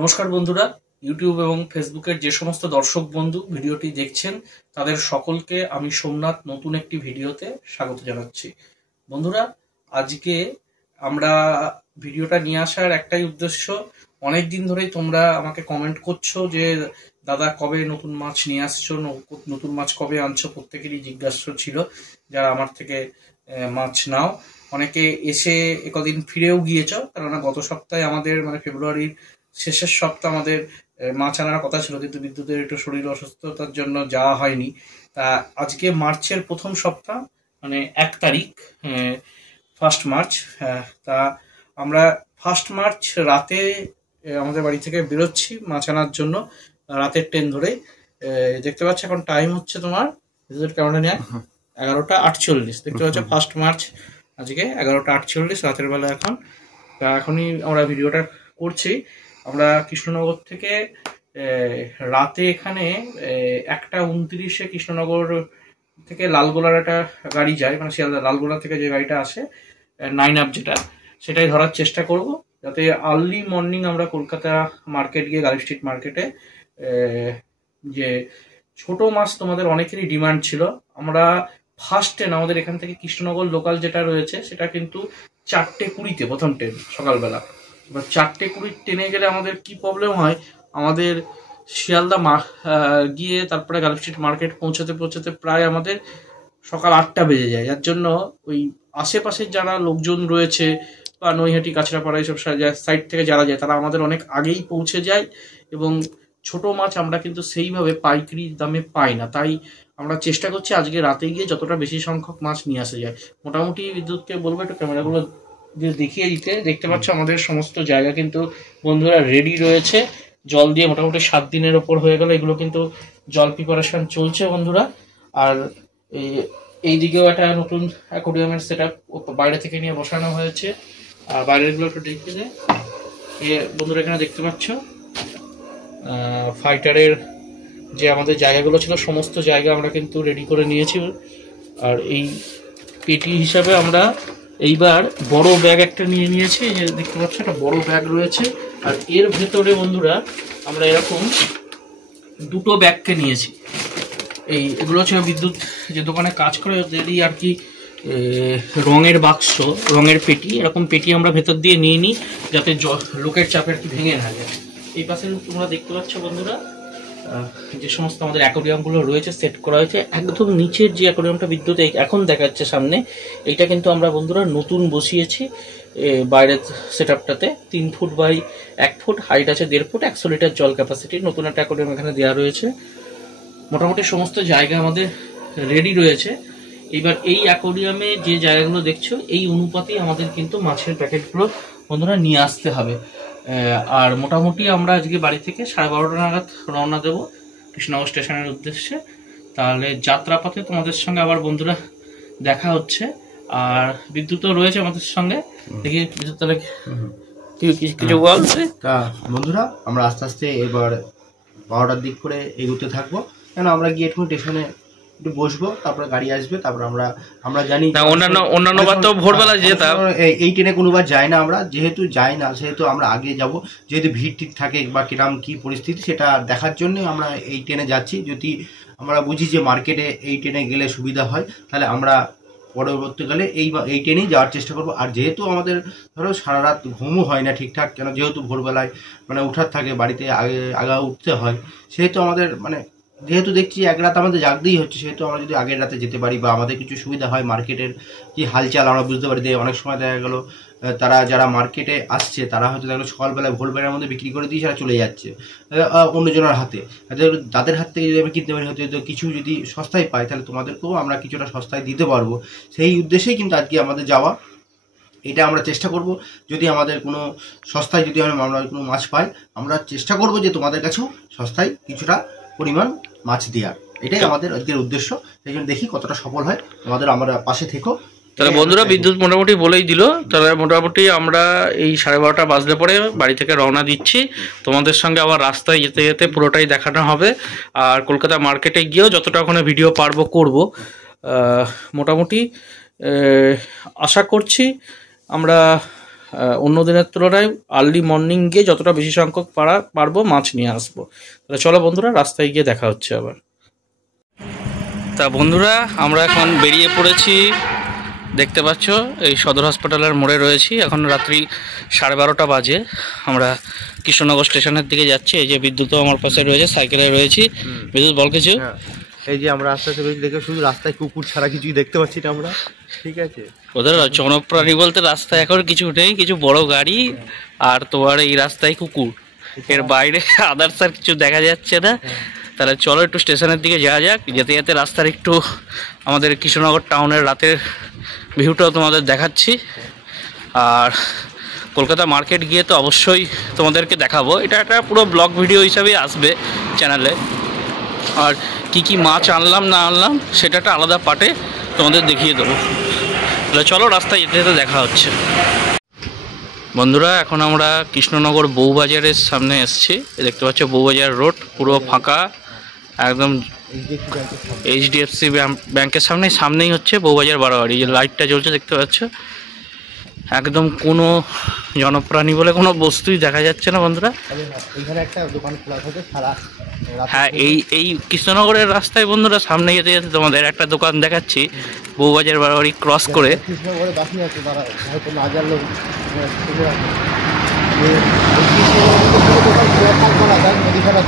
নমস্কার বন্ধুরা, ইউটিউব এবং ফেসবুকের যে সমস্ত দর্শক বন্ধু ভিডিওটি দেখছেন তাদের সকলকে আমি সোমনাথ নতুন একটি ভিডিওতে স্বাগত জানাচ্ছি। বন্ধুরা, আজকে আমরা ভিডিওটা নিয়ে আসার একটাই উদ্দেশ্য, অনেক দিন ধরেই তোমরা আমাকে কমেন্ট করছো যে দাদা কবে নতুন মাছ নিয়ে আসছো, নতুন মাছ কবে আনছো, প্রত্যেকেরই জিজ্ঞাসা ছিল যারা আমার থেকে মাছ নাও। অনেকে এসে একদিন ফিরেও গিয়েছ, কেননা গত সপ্তাহে আমাদের ফেব্রুয়ারির শেষের সপ্তাহ আমাদের মাছ আনার কথা ছিল, কিন্তু বিদ্যুতের একটু শরীর অসুস্থতার জন্য যাওয়া হয়নি। তা আজকে মার্চের প্রথম সপ্তাহ, 1 তারিখ, 1 মার্চ। তা আমরা 1 মার্চ রাতে আমাদের বাড়ি থেকে বেরোচ্ছি মাছ আনার জন্য, রাতের ট্রেন ধরে। দেখতে পাচ্ছ এখন টাইম হচ্ছে তোমার কেমনটা নেয় 11:48 দেখতে পাচ্ছ। 1 মার্চ আজকে 11:48 রাতের বেলা এখন। তা এখনই আমরা ভিডিওটা করছি। আমরা কৃষ্ণনগর থেকে রাতে এখানে 1:29 কৃষ্ণনগর থেকে লালগোলার একটা গাড়ি যায়, শিয়ালদা লালগোলা থেকে যে গাড়িটা আসে 9 আপ যেটা, সেটাই ধরার চেষ্টা করব, যাতে আর্লি মর্নিং আমরা কলকাতা মার্কেট গিয়ে গার্লস স্ট্রিট মার্কেটে যে ছোট মাছ তোমাদের অনেকেরই ডিমান্ড ছিল। আমরা ফার্স্ট ট্রেন আমাদের এখান থেকে কৃষ্ণনগর লোকাল যেটা রয়েছে সেটা কিন্তু 4:20 প্রথম ট্রেন সকালবেলা। এবার 4:20 ট্রেনে গেলে আমাদের কি প্রবলেম হয়, আমাদের শিয়ালদা গিয়ে তারপরে গার্লস স্ট্রিট মার্কেট পৌঁছাতে প্রায় আমাদের সকাল 8টা বেজে যায়। যার জন্য ওই আশেপাশের যারা লোকজন রয়েছে বা নৈহাটি কাছড়াপাড়া এইসব সাইড থেকে যারা যায় তারা আমাদের অনেক আগেই পৌঁছে যায়, এবং ছোট মাছ আমরা কিন্তু সেইভাবে পাইকারি দামে পাই না। তাই আমরা চেষ্টা করছি আজকে রাতে গিয়ে যতটা বেশি সংখ্যক মাছ নিয়ে আসা যায়। মোটামুটি বিদ্যুৎকে বলবো একটু ক্যামেরাগুলো দেখিয়ে দিতে। দেখতে পাচ্ছ আমাদের সমস্ত জায়গা কিন্তু বন্ধুরা রেডি রয়েছে, জল দিয়ে মোটামুটি 7 দিনের ওপর হয়ে গেল। এগুলো কিন্তু জল প্রিপারেশন চলছে বন্ধুরা। আর এই দিকেও একটা নতুন অ্যাকোয়ারিয়ামের সেটআপ বাইরে থেকে নিয়ে বসানো হয়েছে। আর বাইরের গুলো একটু দেখিয়ে দেয় বন্ধুরা। এখানে দেখতে পাচ্ছ ফাইটারের যে আমাদের জায়গাগুলো ছিল সমস্ত জায়গা আমরা কিন্তু রেডি করে নিয়েছি। আর এই পেটি হিসাবে আমরা এইবার বড় ব্যাগ একটা নিয়ে নিয়েছি, যে দেখতে পাচ্ছ একটা বড় ব্যাগ রয়েছে। আর এর ভেতরে বন্ধুরা আমরা এরকম দুটো ব্যাগকে নিয়েছি। এগুলো হচ্ছে বিদ্যুৎ যে দোকানে কাজ করে ওদেরই আর কি রঙের বাক্স, রঙের পেটি। এরকম পেটি আমরা ভেতর দিয়ে নিয়ে নিই যাতে লোকের চাপে আর কি ভেঙে না যায়। এই পাশে তোমরা দেখতে পাচ্ছ বন্ধুরা যে সমস্ত আমাদের অ্যাকোয়ারিয়ামগুলো রয়েছে সেট করা হয়েছে। একদম নিচের যে অ্যাকোয়ারিয়ামটা বিদ্যুৎ এখন দেখাচ্ছে সামনে, এইটা কিন্তু আমরা বন্ধুরা নতুন বসিয়েছি বাইরের সেটআপটাতে। 3 ফুট বাই 1 ফুট, হাইট আছে 1.5 ফুট, 100 লিটার জল ক্যাপাসিটি। নতুন একটা অ্যাকোয়ারিয়াম এখানে দেওয়া রয়েছে। মোটামুটি সমস্ত জায়গা আমাদের রেডি রয়েছে। এবার এই অ্যাকোয়ারিয়ামে যে জায়গাগুলো দেখছো এই অনুপাতেই আমাদের কিন্তু মাছের প্যাকেটগুলো বন্ধুরা নিয়ে আসতে হবে। আর মোটামুটি আমরা আজকে বাড়ি থেকে 12:30 নাগাদ রওনা দেবো কৃষ্ণনগর স্টেশনের উদ্দেশ্যে। তাহলে যাত্রাপথে তোমাদের সঙ্গে আবার বন্ধুরা দেখা হচ্ছে। আর বিদ্যুৎও রয়েছে আমাদের সঙ্গে। দেখি বিদ্যুৎ তাহলে কিছু বলছে। বন্ধুরা আমরা আস্তে আস্তে এবার 12টার দিক করে এগোতে থাকবো, কেন আমরা গিয়ে একটু স্টেশনে একটু বসবো, তারপরে গাড়ি আসবে। তারপরে আমরা জানি অন্যান্য বার তো ভোরবেলা যেতাম, এই ট্রেনে কোনোবার যাই না আমরা। যেহেতু যাই না সেহেতু আমরা আগে যাব, যেহেতু ভিড় ঠিক থাকে বা কিরম কি পরিস্থিতি সেটা দেখার জন্য আমরা এই ট্রেনে যাচ্ছি। যদি আমরা বুঝি যে মার্কেটে এই ট্রেনে গেলে সুবিধা হয় তাহলে আমরা পরবর্তীকালে এই ট্রেনেই যাওয়ার চেষ্টা করবো। আর যেহেতু আমাদের ধরো সারা রাত ঘুমও হয় না ঠিকঠাক, কেন যেহেতু ভোরবেলায় উঠার থাকে, বাড়িতে আগা উঠতে হয়, সেহেতু আমাদের যেহেতু দেখছি এক রাত আমাদের জাগতেই হচ্ছে, সেহেতু আমরা যদি আগের রাতে যেতে পারি বা আমাদের কিছু সুবিধা হয়, মার্কেটের কি হালচাল আমরা বুঝতে পারি। অনেক সময় দেখা গেলো তারা যারা মার্কেটে আসছে তারা হয়তো দেখা গেলো সকালবেলায় ভোরবেলার মধ্যে বিক্রি করে দিয়ে তারা চলে যাচ্ছে অন্যজনের হাতে। তাদের হাত থেকে যদি আমি কিনতে পারি, হয়তো কিছু যদি সস্তায় পাই তাহলে তোমাদেরকেও আমরা কিছুটা সস্তায় দিতে পারবো। সেই উদ্দেশ্যেই কিন্তু আজকে আমাদের যাওয়া। এটা আমরা চেষ্টা করব, যদি আমাদের কোনো সস্তায় যদি আমরা কোনো মাছ পাই, আমরা চেষ্টা করব যে তোমাদের কাছেও সস্তায় কিছুটা পরিমাণ মাছ দেওয়ার। এটাই আমাদের আজকের উদ্দেশ্য। সেই জন্য দেখি কতটা সফল হয়। আমরা পাশে থেকো। তাহলে বন্ধুরা বিদ্যুৎ মোটামুটি বলেই দিল। তাহলে মোটামুটি আমরা এই 12:30 বাজলে পরে বাড়ি থেকে রওনা দিচ্ছি। তোমাদের সঙ্গে আবার রাস্তায় যেতে যেতে পুরোটাই দেখানো হবে। আর কলকাতা মার্কেটে গিয়েও যতটা ওখানে ভিডিও পারবো করব। মোটামুটি আশা করছি আমরা অন্য দিনের তুলনায় আর্লি মর্নিং গিয়ে যতটা বেশি সংখ্যক পারবো মাছ নিয়ে আসবো। তাহলে চলো বন্ধুরা, রাস্তায় গিয়ে দেখা হচ্ছে আবার। তা বন্ধুরা, আমরা এখন বেরিয়ে পড়েছি। দেখতে পাচ্ছ এই সদর হসপিটালের মোড়ে রয়েছি। এখন রাত্রি 12:30 বাজে। আমরা কৃষ্ণনগর স্টেশনের দিকে যাচ্ছি। এই যে বিদ্যুৎও আমার পাশে রয়েছে, সাইকেলে রয়েছি। বিদ্যুৎ বল কিছু। এই যে আমরা আস্তে আস্তে দেখে শুধু রাস্তায় কুকুর ছাড়া কিছুই দেখতে পাচ্ছি না আমরা, ঠিক আছে। ওদের জনপ্রাণী বলতে রাস্তায় এখন কিছু নেই, কিছু বড় গাড়ি আর তোমার এই রাস্তায় কুকুর, এর বাইরে আদার্স আর কিছু দেখা যাচ্ছে না। তাহলে চলো একটু স্টেশনের দিকে যাওয়া যাক। যেতে যেতে রাস্তার একটু আমাদের কৃষ্ণনগর টাউনের রাতের ভিউটাও তোমাদের দেখাচ্ছি। আর কলকাতা মার্কেট গিয়ে তো অবশ্যই তোমাদেরকে দেখাবো, এটা একটা পুরো ব্লগ ভিডিও হিসাবেই আসবে চ্যানেলে। আর কি কি মাছ আনলাম না আনলাম সেটা একটা আলাদা পার্টে তোমাদের দেখিয়ে দেবো। তাহলে চলো রাস্তায় যেতে যেতে দেখা হচ্ছে। বন্ধুরা, এখন আমরা কৃষ্ণনগর বউবাজারের সামনে এসেছি। দেখতে পাচ্ছ বউবাজার রোড পুরো ফাঁকা একদম। HDFC ব্যাংকের সামনেই হচ্ছে বউবাজার বারোয়ারি। যে লাইটটা জ্বলছে দেখতে পাচ্ছ, একদম কোনো জনপ্রাণী বলে কোনো বস্তুই দেখা যাচ্ছে না বন্ধুরা। এখানে একটা দোকান খোলা থাকে সারা। হ্যাঁ, এই কৃষ্ণনগরের রাস্তায় বন্ধুরা সামনে যেতে যেতে তোমাদের একটা দোকান দেখাচ্ছি বউবাজার বারোয়ারি ক্রস করে। কৃষ্ণনগরে বাকি আছে তারা হয়তো না জানলেও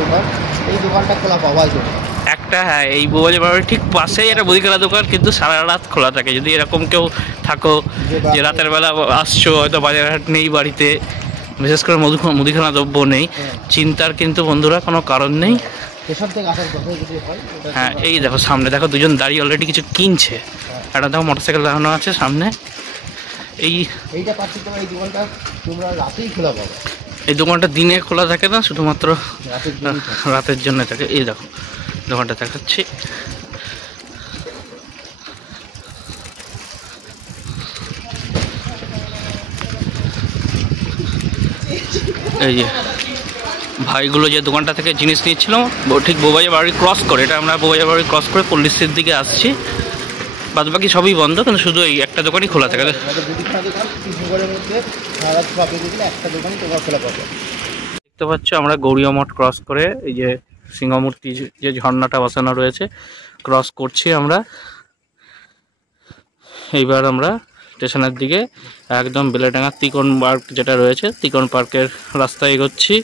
দোকান, এই দোকানটা খোলা পাওয়া যায় একটা। হ্যাঁ, এই বউবাজার বারোয়ারি ঠিক পাশেই একটা মুদিখানা দোকান, কিন্তু সারা রাত খোলা থাকে। যদি এরকম কেউ থাকো যে রাতের বেলা আসছো, হয়তো বাজার হাট নেই বাড়িতে, বিশেষ করে মুদিখানা দ্রব্য নেই, চিন্তার কিন্তু বন্ধুরা কোনো কারণ নেই। হ্যাঁ, এই দেখো সামনে দেখো দুজন দাঁড়িয়ে অলরেডি কিছু কিনছে। একটা দেখো মোটরসাইকেল লাগানো আছে সামনে। এই দোকানটা দিনে খোলা থাকে না, শুধুমাত্র রাতের জন্য থাকে। এই দেখো দোকানটা দেখাচ্ছি। এই যে ভাইগুলো যে দোকানটা থেকে জিনিস নিচ্ছিল ঠিক বউবাজার বাড়ি ক্রস করে, এটা আমরা বউবাজার বাড়ি ক্রস করে পল্লীশ্রীর দিকে আসছি। বাদ বাকি সবই বন্ধ, কিন্তু শুধু এই একটা দোকানই খোলা থাকে। দেখতে পাচ্ছ আমরা গৌরীয় মঠ ক্রস করে এই যে সিংহমূর্তি যে ঝর্ণাটা বসানো রয়েছে ক্রস করছি আমরা। এইবার আমরা স্টেশনের দিকে একদম বেলেডাঙ্গা তিকন পার্ক যেটা রয়েছে তিকন পার্কের রাস্তায় এগোচ্ছি।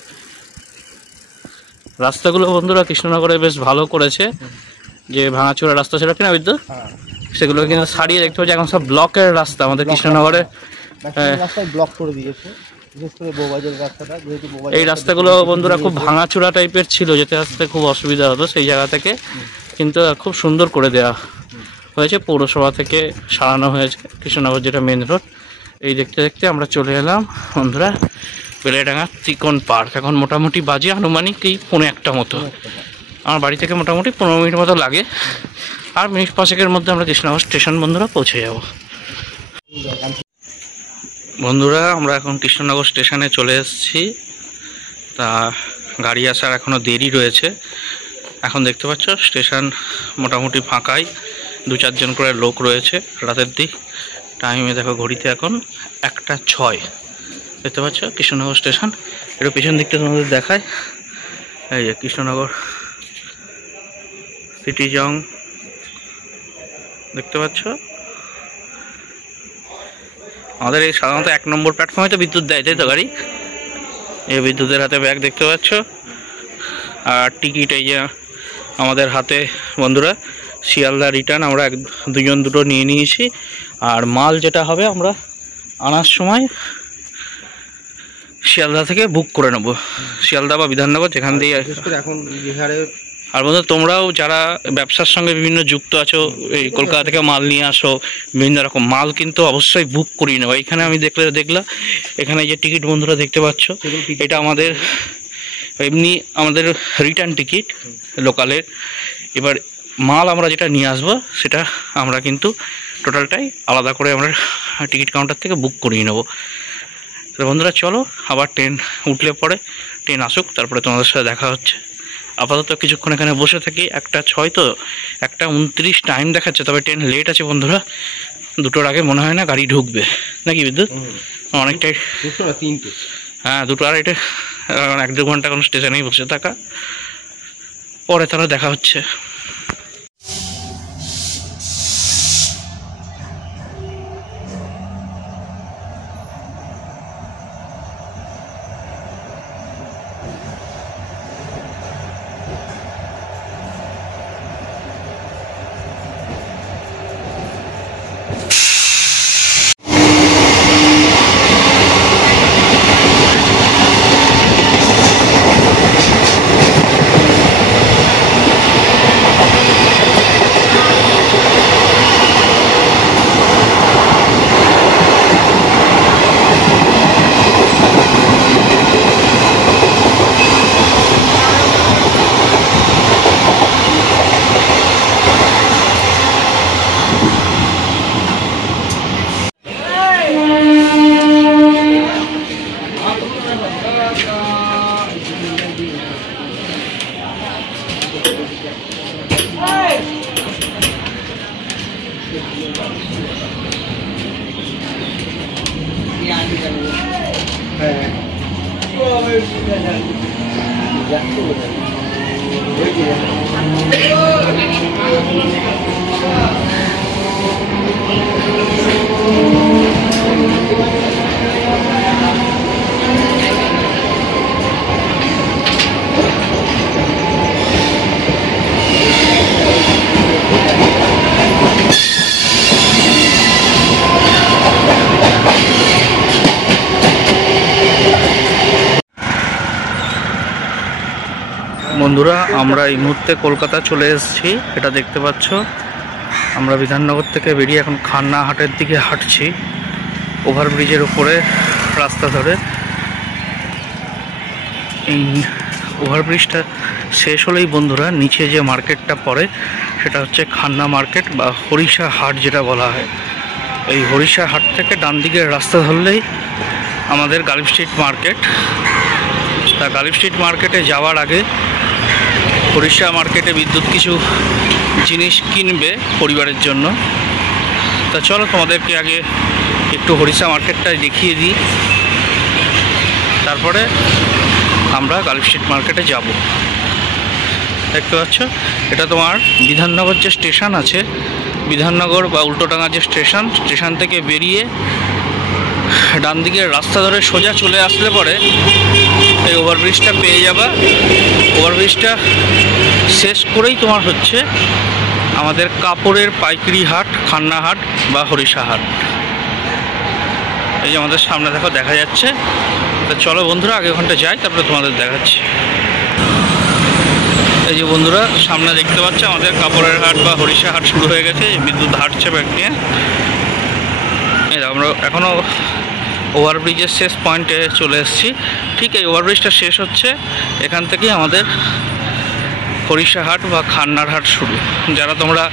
রাস্তাগুলো বন্ধুরা কৃষ্ণনগরে বেশ ভালো করেছে। যে ভাঙাচোরা রাস্তা ছিল কিনা বিদ্যুৎ, সেগুলো কিন্তু সারিয়ে দেখতে পাচ্ছি এখন সব ব্লকের রাস্তা আমাদের কৃষ্ণনগরে ব্লক করে দিয়েছে। এই রাস্তাগুলো বন্ধুরা খুব ভাঙাচোরা টাইপের ছিল, যেতে আসতে খুব অসুবিধা হতো সেই জায়গা থেকে, কিন্তু খুব সুন্দর করে দেওয়া হয়েছে। পৌরসভা থেকে সারানো হয়েছে কৃষ্ণনগর যেটা মেন রোড। এই দেখতে দেখতে আমরা চলে এলাম বন্ধুরা বেলেডাঙ্গা তিকন পার্ক। এখন মোটামুটি বাজে আনুমানিক এই 1:45 মতো। আমার বাড়ি থেকে মোটামুটি 15 মিনিট মতো লাগে। আর মিনিট 5-এর মধ্যে আমরা কৃষ্ণনগর স্টেশন বন্ধুরা পৌঁছে যাব। বন্ধুরা, আমরা এখন কৃষ্ণনগর স্টেশনে চলে এসেছি। তা গাড়ি আসার এখনও দেরি রয়েছে। এখন দেখতে পাচ্ছ স্টেশন মোটামুটি ফাঁকাই, 2-4 জন করে লোক রয়েছে। রাতের দিক টাইমে দেখো ঘড়িতে এখন 1:06। দেখতে পাচ্ছ কৃষ্ণনগর স্টেশন। একটু পেছন দিকটা তোমাদের দেখায়। এই যে কৃষ্ণনগর সিটি জং দেখতে পাচ্ছ। আমাদের এই সাধারণত 1 নম্বর প্ল্যাটফর্মে তো বিদ্যুৎ দেয়, তাই তো গাড়ি। এই বিদ্যুতের হাতে ব্যাগ দেখতে পাচ্ছ, আর টিকিট এই যে আমাদের হাতে বন্ধুরা। শিয়ালদা রিটার্ন আমরা 2 জন দুটো নিয়ে নিয়েছি। আর মাল যেটা হবে আমরা আনার সময় শিয়ালদা থেকে বুক করে নেবো, শিয়ালদা বা বিধাননগর যেখান দিয়ে। এখন বিহারে আর বন্ধু তোমরাও যারা ব্যবসার সঙ্গে বিভিন্ন যুক্ত আছো, এই কলকাতা থেকে মাল নিয়ে আসো, বিভিন্ন রকম মাল কিন্তু অবশ্যই বুক করিয়ে নেবো। এখানে আমি দেখলাম এখানে যে টিকিট বন্ধুরা দেখতে পাচ্ছ, এটা আমাদের এমনি আমাদের রিটার্ন টিকিট লোকালের। এবার মাল আমরা যেটা নিয়ে আসবো সেটা আমরা কিন্তু টোটালটাই আলাদা করে আমরা টিকিট কাউন্টার থেকে বুক করিয়ে নেবো। তো বন্ধুরা চলো, আবার ট্রেন উঠলে পরে ট্রেন আসুক, তারপরে তোমাদের সাথে দেখা হচ্ছে। আপাতত কিছুক্ষণ এখানে বসে থাকি। 1:06 তো 1:29 টাইম দেখাচ্ছে, তবে ট্রেন লেট আছে বন্ধুরা। 2টোর আগে মনে হয় না গাড়ি ঢুকবে, নাকি বিদ্যুৎ? অনেকটাই, 2 না 3টে। হ্যাঁ 2টো, আর এটা 1-2 ঘন্টা কোনো স্টেশনেই বসে থাকা, পরে তারা দেখা হচ্ছে। বন্ধুরা, আমরা এই মুহূর্তে কলকাতা চলে এসেছি। এটা দেখতে পাচ্ছ, আমরা বিধাননগর থেকে বেরিয়ে এখন খান্নাহাটের দিকে হাঁটছি, ওভারব্রিজের উপরে রাস্তা ধরে। এই ওভারব্রিজটা শেষ হলেই বন্ধুরা নিচে যে মার্কেটটা পড়ে সেটা হচ্ছে খান্না মার্কেট বা হরিষা হাট যেটা বলা হয়। এই হরিষা হাট থেকে ডান দিকের রাস্তা ধরলেই আমাদের গালিব স্ট্রিট মার্কেট। তা গালিব স্ট্রিট মার্কেটে যাওয়ার আগে হরিষা মার্কেটে বিদ্যুৎ কিছু জিনিস কিনবে পরিবারের জন্য। তা চলো তোমাদেরকে আগে একটু হরিষা মার্কেটটা দেখিয়ে দিই, তারপরে আমরা গালিব স্ট্রিট মার্কেটে যাব। দেখতে পাচ্ছ, এটা তোমার বিধাননগর যে স্টেশন আছে, বিধাননগর বা উল্টোডাঙ্গা যে স্টেশন থেকে বেরিয়ে ডান দিকের রাস্তা ধরে সোজা চলে আসলে পরে এই ওভারব্রিজটা পেয়ে যাবা। ওভারব্রিজটা শেষ করেই তোমার হচ্ছে আমাদের কাপড়ের পাইকারি হাট, খান্না হাট বা হরিষা হাট। এই যে আমাদের সামনে দেখো দেখা যাচ্ছে। তা চলো বন্ধুরা আগে ওখানটা যাই, তারপরে তোমাদের দেখাচ্ছি। এই যে বন্ধুরা সামনে দেখতে পাচ্ছ আমাদের কাপড়ের হাট বা হরিষা হাট শুরু হয়ে গেছে। বিদ্যুৎ হাঁটছে ব্যাগ নিয়ে। এই আমরা এখনও ওভারব্রিজের শেষ পয়েন্টে চলে এসেছি। ঠিক এই ওভারব্রিজটা শেষ হচ্ছে, এখান থেকেই আমাদের হরিষা হাট বা খান্নার হাট শুরু। যারা তোমরা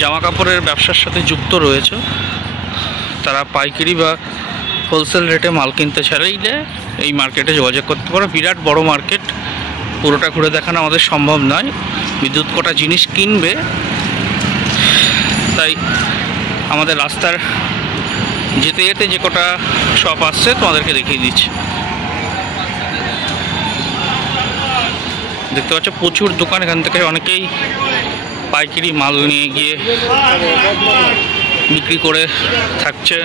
জামা কাপড়ের ব্যবসার সাথে যুক্ত রয়েছে, তারা পাইকারি বা হোলসেল রেটে মাল কিনতে চাইলে এই মার্কেটে যোগাযোগ করতে পারো। বিরাট বড় মার্কেট, পুরোটা ঘুরে দেখানো আমাদের সম্ভব নয়। বিদ্যুৎ কটা জিনিস কিনবে, তাই আমাদের রাস্তার যেতে যেতে যে কটা শপ আসছে তোমাদেরকে দেখিয়ে দিচ্ছি। দেখতে পাচ্ছ প্রচুর দোকান, এখান থেকে অনেকেই পাইকারি মাল নিয়ে গিয়ে বিক্রি করে থাকছে।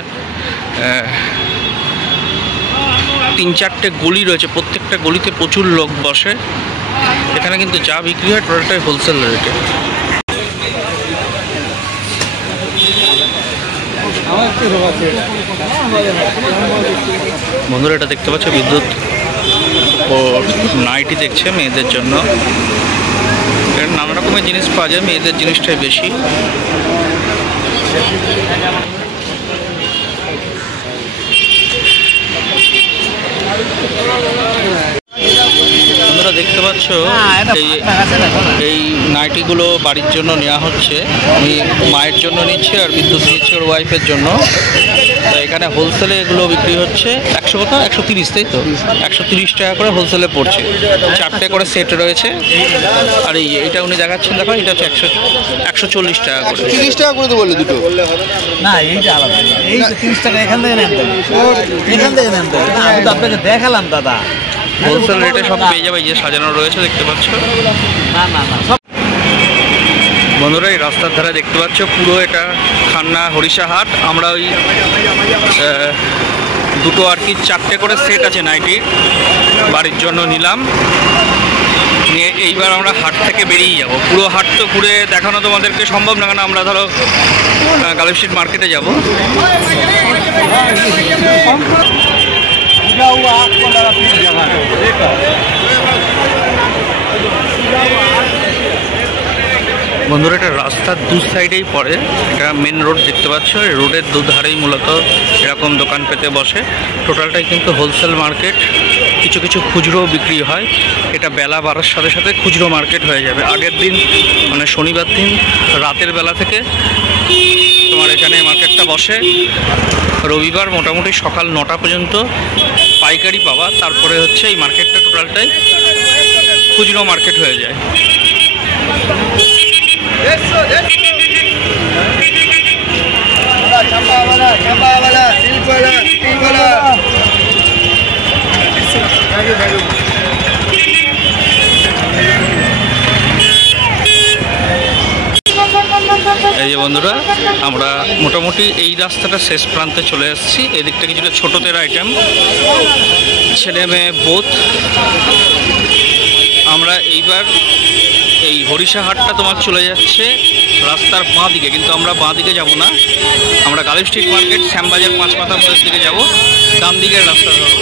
3-4টে গলি রয়েছে, প্রত্যেকটা গলিতে প্রচুর লোক বসে। এখানে কিন্তু যা বিক্রি হয় টোটালটাই হোলসেল রেটে। বন্ধুরা এটা দেখতে পাচ্ছ বিদ্যুৎ ও নাইটি দেখছে মেয়েদের জন্য। এর নানা রকমের জিনিস পাওয়া যায়, মেয়েদের জিনিসটাই বেশি। বন্ধুরা দেখতে পাচ্ছ এই নাইটিগুলো বাড়ির জন্য নেওয়া হচ্ছে। আমি মায়ের জন্য নিচ্ছি আর বিদ্যুৎ নিচ্ছি ওর ওয়াইফের জন্য। তো এখানে হোলসেলে এগুলো বিক্রি হচ্ছে 100 কত 130, তাই তো 130 টাকা করে হোলসেলে পড়ছে। 4টে করে সেট রয়েছে। আর এইটা উনি দেখাচ্ছেন, দেখো এটা হচ্ছে 140 টাকা করে। 30 টাকা করে তো বললে দুটো না, এইটা আলাদা, এই 30 টাকা এখান থেকে নেন, এখান থেকে নেন। আমি তো আপনাকে দেখালাম দাদা, হোলসেল রেটে সব পেয়ে যাবে। যে সাজানো রয়েছে দেখতে পাচ্ছ। না না না, সব বন্ধুরা এই রাস্তার ধারে দেখতে পাচ্ছ পুরো এটা খান্না হরিষা হাট। আমরা ওই দুটো আর কি 4টে করে সেট আছে নাইটি, বাড়ির জন্য নিলাম। নিয়ে এইবার আমরা হাট থেকে বেরিয়ে যাব। পুরো হাট তো ঘুরে দেখানো তোমাদেরকে সম্ভব না, কারণ আমরা ধরো গালিব স্ট্রিট মার্কেটে যাব। বন্ধুরা এটা রাস্তার দু সাইডেই পড়ে, এটা মেন রোড দেখতে পাচ্ছ। এই রোডের দুধারেই মূলত এরকম দোকান পেতে বসে। টোটালটাই কিন্তু হোলসেল মার্কেট, কিছু কিছু খুচরো বিক্রি হয়। এটা বেলা বাড়ার সাথে সাথে খুচরো মার্কেট হয়ে যাবে। আগের দিন মানে শনিবার দিন রাতের বেলা থেকে তোমার এখানে মার্কেটটা বসে। রবিবার মোটামুটি সকাল 9টা পর্যন্ত পাইকারি পাওয়া, তারপরে হচ্ছে এই মার্কেটটা টোটালটাই খুচরো মার্কেট হয়ে যায়। এই যে বন্ধুরা আমরা মোটামুটি এই রাস্তাটা শেষ প্রান্তে চলে এসেছি। এদিকটা কিছুটা ছোটদের আইটেম, ছেলে মেয়ে বোথ। আমরা এইবার এই হরিষা হাটটা তোমার চলে যাচ্ছে রাস্তার বাঁ দিকে, কিন্তু আমরা বাঁ দিকে যাব না, আমরা গালিব স্ট্রিট মার্কেট শ্যামবাজার 5 মাথা মোড়ের দিকে যাব, ডান দিকের রাস্তা ধরব।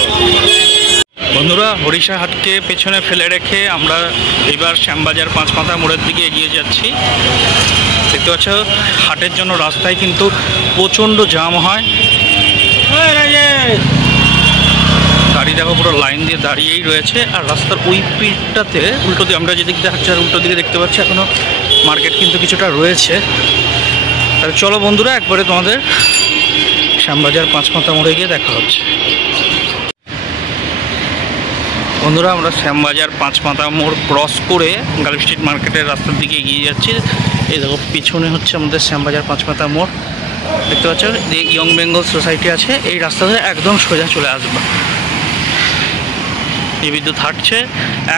বন্ধুরা হরিষা হাটকে পেছনে ফেলে রেখে আমরা এবার শ্যামবাজার 5 মাথা মোড়ের দিকে এগিয়ে যাচ্ছি। দেখতে পাচ্ছ হাটের জন্য রাস্তায় কিন্তু প্রচণ্ড জ্যাম হয়। গাড়ি দেখো পুরো লাইন দিয়ে দাঁড়িয়েই রয়েছে। আর রাস্তার ওই পিঠটাতে উল্টো দিকে আমরা যেদিক দেখাচ্ছি আর উল্টো দিকে দেখতে পাচ্ছি এখনও মার্কেট কিন্তু কিছুটা রয়েছে। তাহলে চলো বন্ধুরা একবারে তোমাদের শ্যামবাজার 5 মাথা মোড়ে গিয়ে দেখা হচ্ছে। বন্ধুরা আমরা শ্যামবাজার 5 মাথা মোড় ক্রস করে গালিব স্ট্রিট মার্কেটের রাস্তার দিকে এগিয়ে যাচ্ছি। এই দেখো পিছনে হচ্ছে আমাদের শ্যামবাজার 5 মাথা মোড় দেখতে পাচ্ছ। ইয়ং বেঙ্গল সোসাইটি আছে, এই রাস্তা ধরে একদম সোজা চলে আসবে। এই বিদ্যুৎ হাঁটছে,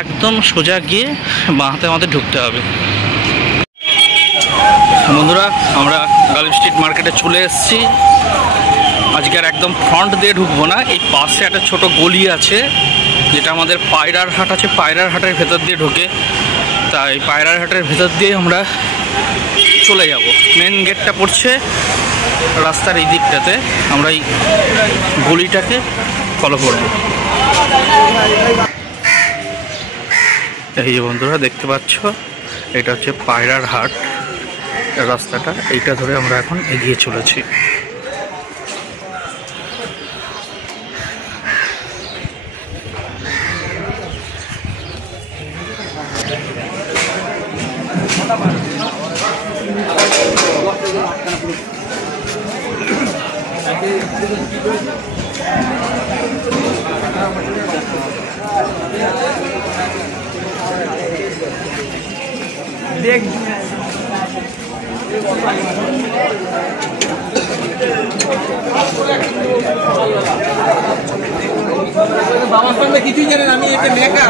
একদম সোজা গিয়ে বাঁ হাতে আমাদের ঢুকতে হবে। বন্ধুরা আমরা গালিব স্ট্রিট মার্কেটে চলে এসেছি। আজকে আর একদম ফ্রন্ট দিয়ে ঢুকবো না, এই পাশে একটা ছোট গলি আছে যেটা আমাদের পায়রার হাট আছে, পায়রার হাটের ভেতর দিয়ে ঢোকে। তাই পায়রার হাটের ভেতর দিয়ে আমরা চলে যাব। মেন গেটটা পড়ছে রাস্তার এই দিকটাতে, আমরা এই গলিটাকে ফলো করব। এই যে বন্ধুরা দেখতে পাচ্ছ এটা হচ্ছে পায়রার হাট রাস্তাটা, এইটা ধরে আমরা এখন এগিয়ে চলেছি। বাবার সামনে কিছুই জানেন, আমি একটা মেকা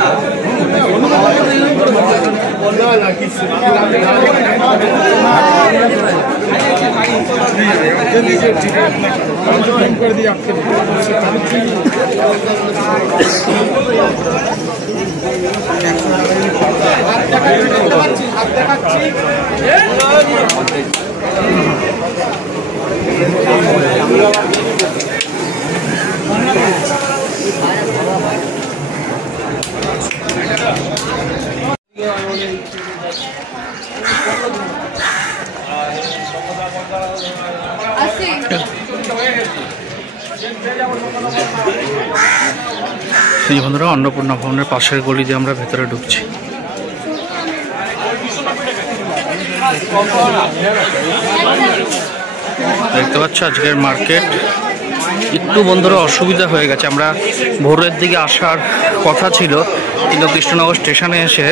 कर दिया आपके এই বন্ধুরা অন্নপূর্ণা ভবনের পাশের গলি দিয়ে আমরা ভেতরে ঢুকছি। দেখতে পাচ্ছ আজকের মার্কেট একটু বন্ধুরা অসুবিধা হয়ে গেছে, আমরা ভোরের দিকে আসার কথা ছিল কিন্তু কৃষ্ণনগর স্টেশনে এসে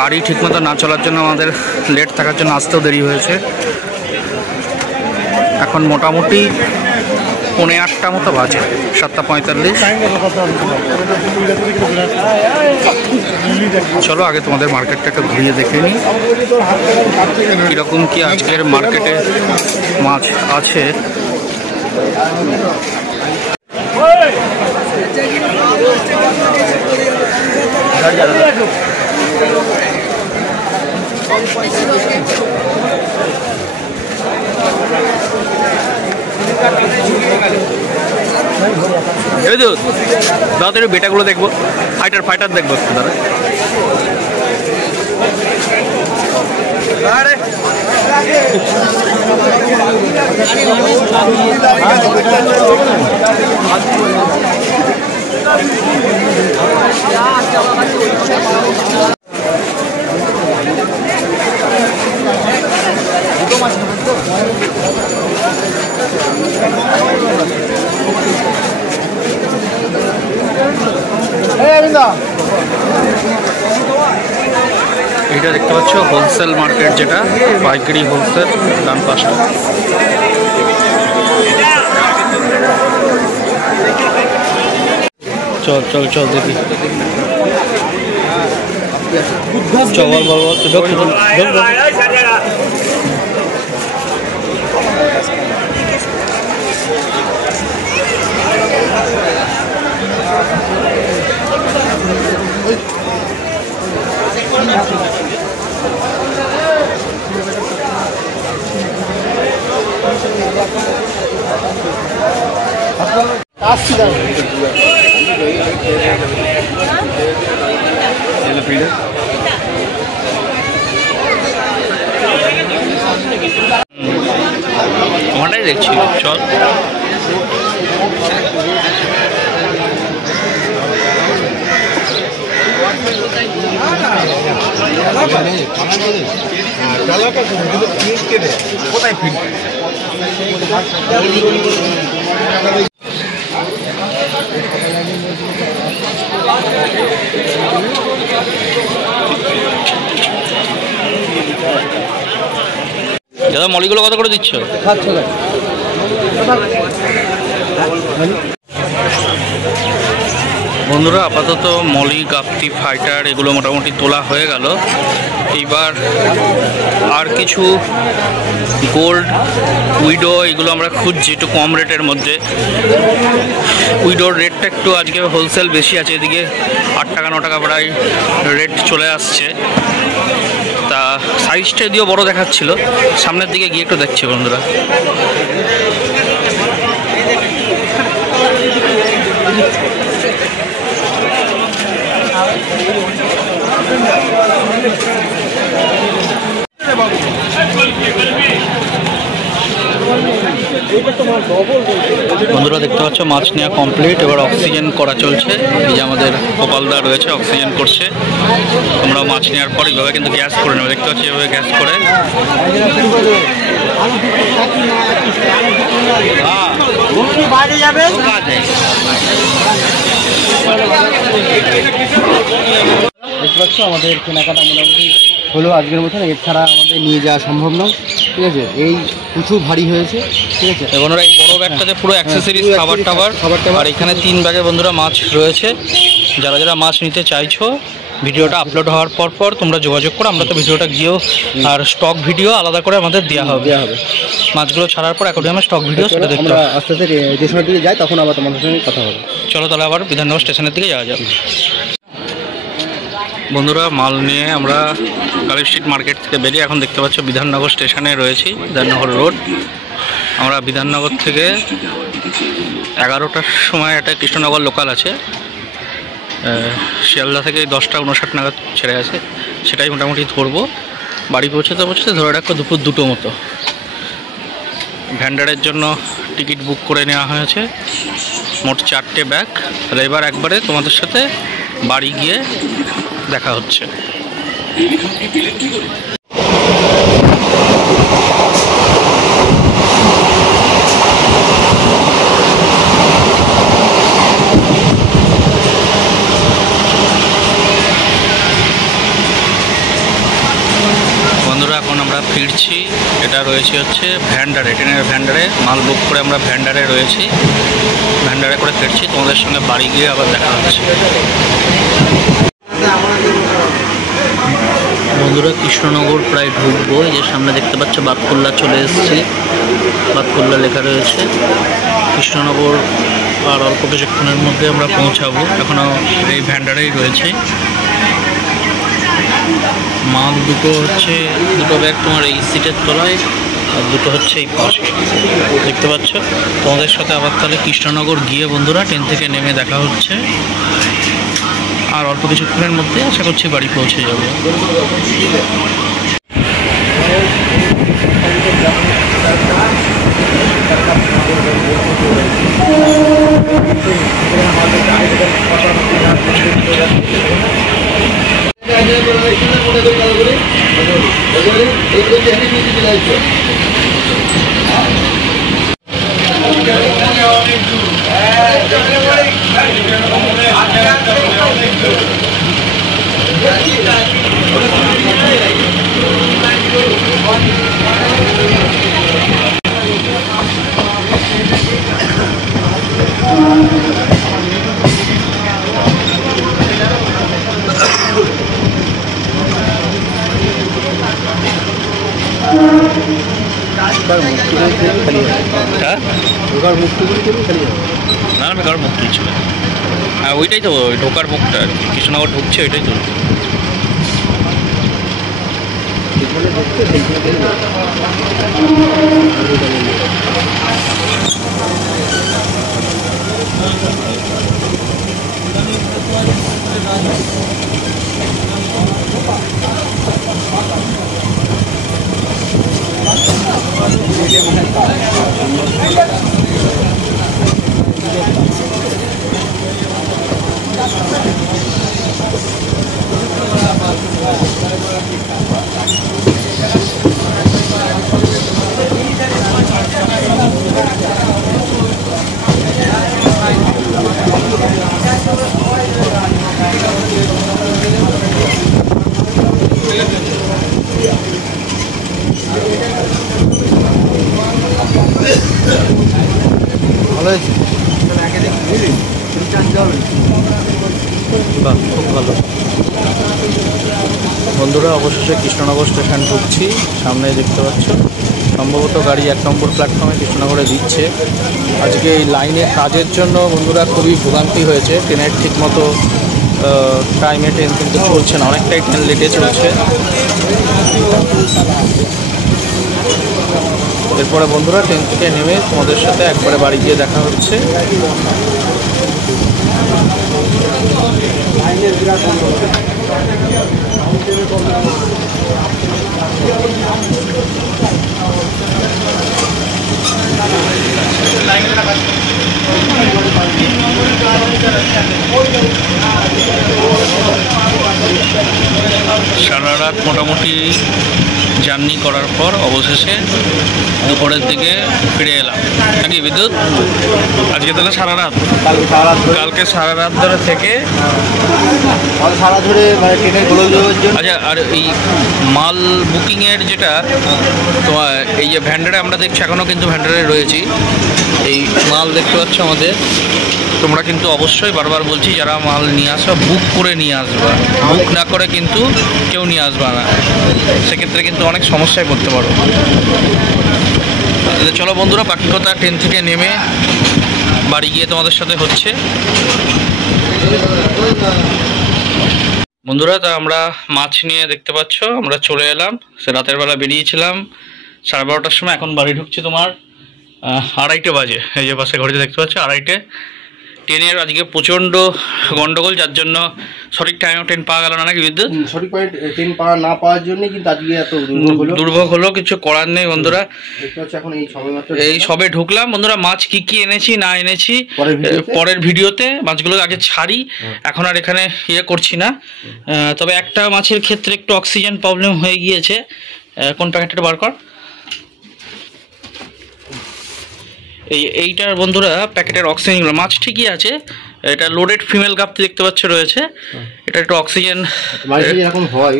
গাড়ি ঠিকমতো না চলার জন্য আমাদের লেট থাকার জন্য আসতেও দেরি হয়েছে। এখন মোটামুটি 8:45 মতো বাজে, 7:45। চলো আগে তোমাদের মার্কেটটা একটু ঘুরিয়ে দেখে নিই কীরকম কি আজকের মার্কেটে মাছ আছে। দাদা একটু বেটাগুলো দেখবো, ফাইটার দেখবো দাদা। এটা দেখতে পাচ্ছ হোলসেল মার্কেট, যেটা পাইকারি হোলসেল, ডান পাশটা। চল চল চল দেখি, চল বল আমারটাই দেখছি, চল। কোথায় ফিল্ড দাদা, মলিগুলো কত করে দিচ্ছ? বন্ধুরা আপাতত মলি, গাপ্তি, ফাইটার এগুলো মোটামুটি তোলা হয়ে গেল। এইবার আর কিছু গোল্ড, উইডো এগুলো আমরা খুঁজছি একটু কম রেটের মধ্যে। উইডোর রেটটা একটু আজকে হোলসেল বেশি আছে, এদিকে 8 টাকা 9 টাকা প্রায় রেট চলে আসছে। তা সাইজটা যদিও বড় দেখাচ্ছিল, সামনের দিকে গিয়ে একটু দেখছি বন্ধুরা। বন্ধুরা দেখতে পাচ্ছ মাছ নেওয়া কমপ্লিট, এবার অক্সিজেন করা চলছে। এই যে আমাদের গোপালদা রয়েছে, অক্সিজেন করছে। আমরা মাছ নেওয়ার পর এইভাবে কিন্তু গ্যাস করে নেবো, দেখতে পাচ্ছি এভাবে গ্যাস করে। বাইরে যাবে দেখতে পাচ্ছ আমাদের কেনাকাটা মোটামুটি হলো আজকের মতন। এছাড়া আমাদের নিয়ে যাওয়া সম্ভব নয়, ঠিক আছে। এই প্রচুর ভারী হয়েছে, ঠিক আছে। বন্ধুরা এই বড় ব্যাগটাতে পুরো অ্যাক্সেসরিজ, খাবার টাবার, আর এখানে 3 ব্যাগে বন্ধুরা মাছ রয়েছে। যারা যারা মাছ নিতে চাইছো ভিডিওটা আপলোড হওয়ার পর তোমরা যোগাযোগ করো। আমরা তো ভিডিওটা গিয়েও আর স্টক ভিডিও আলাদা করে আমাদের দেওয়া হবে। মাছগুলো ছাড়ার পর অ্যাকোয়ারিয়ামে স্টক ভিডিও সেটা দেখতে হবে। আস্তে আস্তে স্টেশনের দিকে যাই, তখন আবার তোমাদের সঙ্গে কথা হবে। চলো তাহলে আবার বিধাননগর স্টেশনের দিকে যাওয়া যাবে। বন্ধুরা মাল নিয়ে আমরা গালিব স্ট্রিট মার্কেট থেকে বেরিয়ে এখন দেখতে পাচ্ছ বিধাননগর স্টেশনে রয়েছি, বিধাননগর রোড। আমরা বিধাননগর থেকে 11টার সময় একটা কৃষ্ণনগর লোকাল আছে, শিয়ালদা থেকে 10টা 59 নাগাদ ছেড়ে আছে, সেটাই মোটামুটি ধরবো। বাড়ি পৌঁছতে ধরে রাখবো দুপুর 2টো মতো। ভ্যান্ডারের জন্য টিকিট বুক করে নেওয়া হয়েছে, মোট 4টে ব্যাগ। তাহলে এবার একবারে তোমাদের সাথে বাড়ি গিয়ে দেখা হচ্ছে। এখন আমরা ফিরছি। এটা রয়েছে হচ্ছে ভ্যান্ডারে, ট্রেনের ভ্যান্ডারে মাল বুক করে আমরা ভ্যান্ডারে রয়েছি, ভ্যান্ডারে করে ফিরছি। তোমাদের সঙ্গে বাড়ি গিয়ে আবার দেখা হচ্ছে। বন্ধুরা কৃষ্ণনগর প্রায় ঢুকবো, এই যে সামনে দেখতে পাচ্ছ বাতকুল্লা চলে এসেছি, বাতকুল্লা লেখা রয়েছে। কৃষ্ণনগর আর অল্প কিছুক্ষণের মধ্যে আমরা পৌঁছাবো, এখনও এই ভ্যান্ডারেই রয়েছে। মাল দুটো হচ্ছে, দুটো ব্যাগ তোমার এই সিটের তলায় আর দুটো হচ্ছে এই পাশে দেখতে পাচ্ছ। তোমাদের সাথে আবার তাহলে কৃষ্ণনগর গিয়ে বন্ধুরা ট্রেন থেকে নেমে দেখা হচ্ছে, আর অল্প কিছুক্ষণের মধ্যে আশা করছি বাড়ি পৌঁছে যাবো। না আমি কারোর মুক্তি ছিল, হ্যাঁ ওইটাই তো ঢোকার মুখটা আর কি, কৃষ্ণনগর ঢুকছে ওইটাই তো। ভালো হয়েছে, বাহ খুব ভালো। বন্ধুরা অবশেষে কৃষ্ণনগর স্টেশন ঢুকছি, সামনে দেখতে পাচ্ছ সম্ভবত গাড়ি 1 নম্বর প্ল্যাটফর্মে কৃষ্ণনগরে দিচ্ছে। আজকে এই লাইনের কাজের জন্য বন্ধুরা খুবই ভোগান্তি হয়েছে, ট্রেনের ঠিকমতো টাইমে ট্রেন কিন্তু চলছে না, অনেকটাই ট্রেন লেটে চলছে। এরপরে বন্ধুরা ট্রেন থেকে নেমে তোমাদের সাথে একবারে বাড়ি গিয়ে দেখা হচ্ছে। সারা রাত মোটামুটি জার্নি করার পর অবশেষে দুপুরের দিকে ফিরে এলাম নাকি বিদ্যুৎ। আজকে তাহলে সারা রাত, কালকে সারা রাত ধরে থেকে সারা ধরে মানে ট্রেনের গোলযোগের জন্য। আচ্ছা, আর এই মাল বুকিংয়ের যেটা তোমার এই যে ভ্যান্ডারে আমরা দেখছি, এখনও কিন্তু ভ্যান্ডারে রয়েছি, এই মাল দেখতে পাচ্ছ আমাদের। তোমরা কিন্তু অবশ্যই বারবার বলছি যারা মাল নিয়ে আসো বুক করে নিয়ে আসবা, বুক না করে কিন্তু কেউ নিয়ে আসবা না, সেক্ষেত্রে কিন্তু অনেক সমস্যায় পড়তে পারো। চলো বন্ধুরা বাকি কথা ট্রেন থেকে নেমে বাড়ি গিয়ে তোমাদের সাথে হচ্ছে। বন্ধুরা তা আমরা মাছ নিয়ে দেখতে পাচ্ছ আমরা চলে এলাম, সে রাতের বেলা বেরিয়েছিলাম 12:30টার সময়, এখন বাড়ি ঢুকছি তোমার 2:30 বাজে। এই যে পাশে ঘড়িতে দেখতে পাচ্ছ 2:30। ট্রেনের আজকে প্রচণ্ড গন্ডগোল, যার জন্য সঠিক টাইমে ট্রেন পাওয়া গেল না নাকি বিদ্যুৎ। সঠিক ট্রেন না পাওয়ার জন্য কিন্তু আজকে এত দুর্ভোগ হলো, কিছু করার নেই বন্ধুরা। এখন এই সবে ঢুকলাম বন্ধুরা। মাছ কি কি এনেছি না এনেছি পরের ভিডিওতে, মাছগুলো আগে ছাড়ি, এখন আর এখানে ইয়ে করছি না। তবে একটা মাছের ক্ষেত্রে একটু অক্সিজেন প্রবলেম হয়ে গিয়েছে। কোন প্যাকেটটা বার কর। এইটার বন্ধুরা প্যাকেটের অক্সিজেনগুলো মাছ ঠিকই আছে, এটা লোডেড ফিমেল গাপ্তি দেখতে পাচ্ছ রয়েছে, এটা একটু অক্সিজেন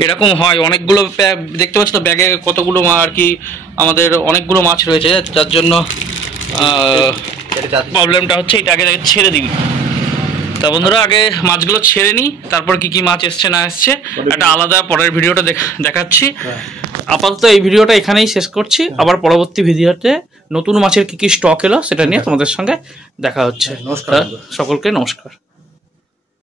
এরকম হয় অনেকগুলো দেখতে পাচ্ছ তো ব্যাগে কতগুলো আর কি আমাদের অনেকগুলো মাছ রয়েছে, যার জন্য প্রবলেমটা হচ্ছে এটা আগে ছেড়ে দিই। তা বন্ধুরা আগে মাছগুলো ছেড়ে নিই, তারপর কি কি মাছ এসছে না এসছে একটা আলাদা পরের ভিডিওটা দেখাচ্ছি। আপাতত এই ভিডিওটা এখানেই শেষ করছি, আবার পরবর্তী ভিডিওতে নতুন মাছের কি কি স্টক এলো সেটা নিয়ে তোমাদের সঙ্গে দেখা হচ্ছে। সকলকে নমস্কার।